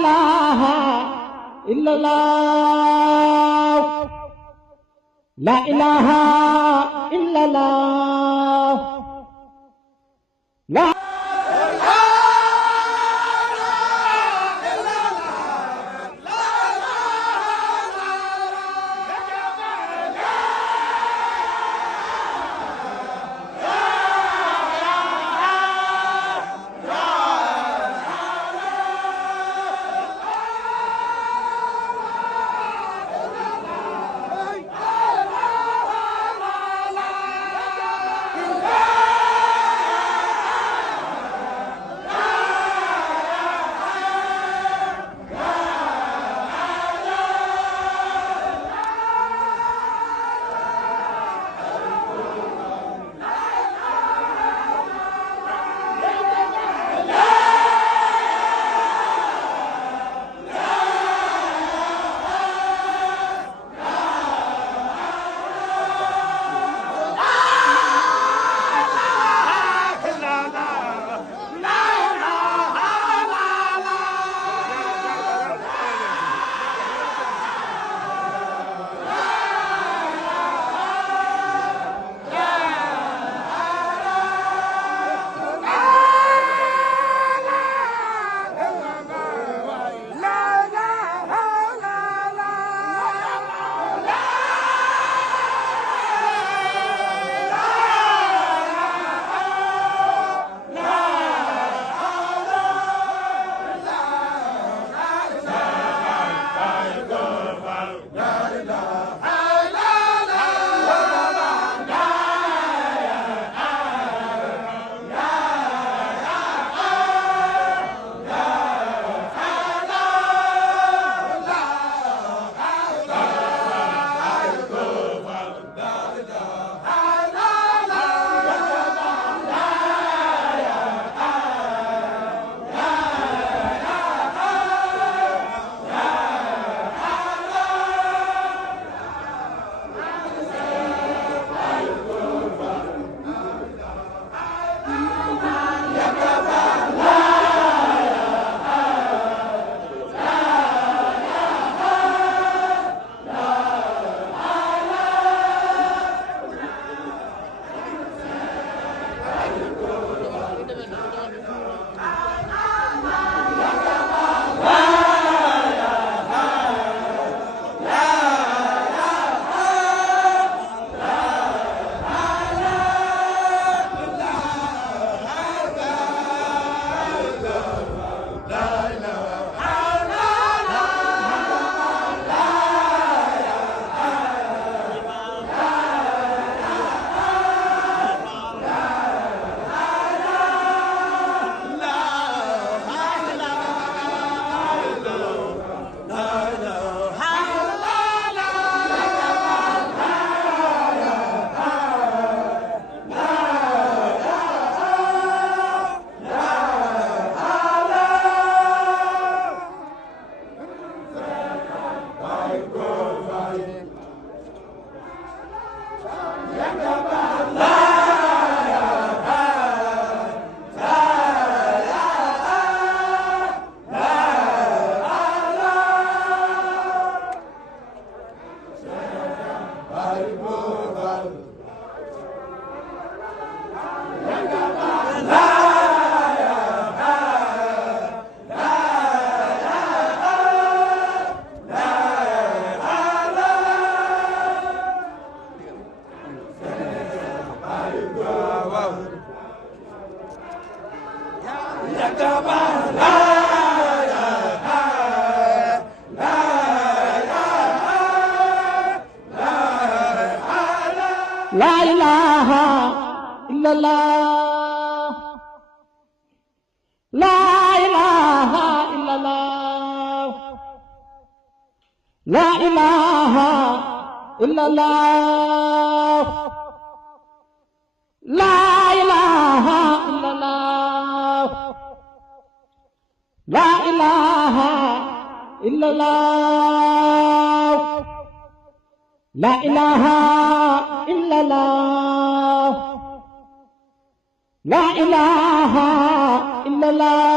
إله إلا الله لا إله إلا الله لا لا إله إلا الله لا إله إلا الله لا إله إلا الله لا إله إلا الله لا إله إلا الله لا إله إلا الله لا إله إلا الله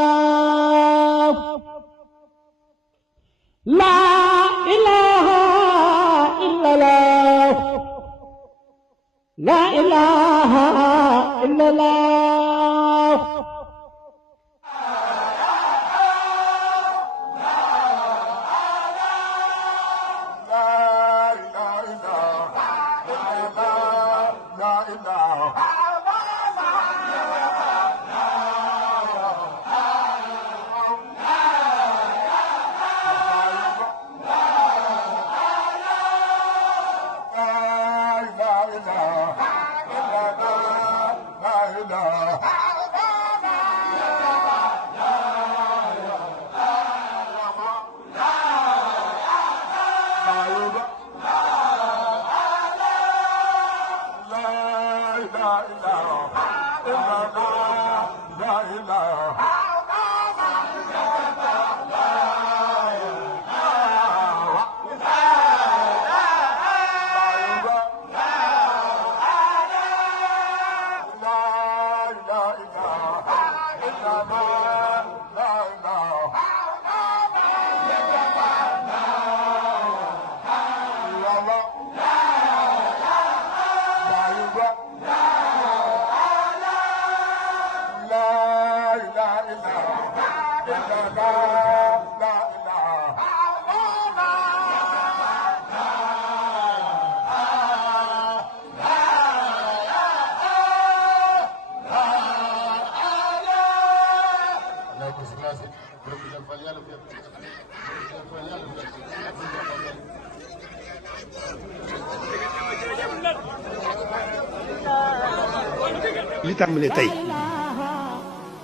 li tàmbalee tey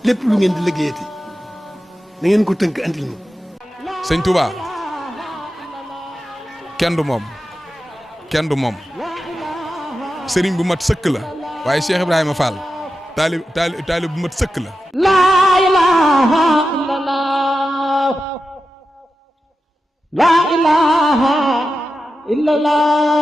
lépp lu ngeen di liggéeyati na ngeen ko tënk andil ma. sëñ Touba kenn du moom kenn du moom sëriñ bu mat sëkk la waaye Cheikh Ibrahima Fall taalib bu mat sëkk la. laa ilaaha illallah laa ilaaha illallah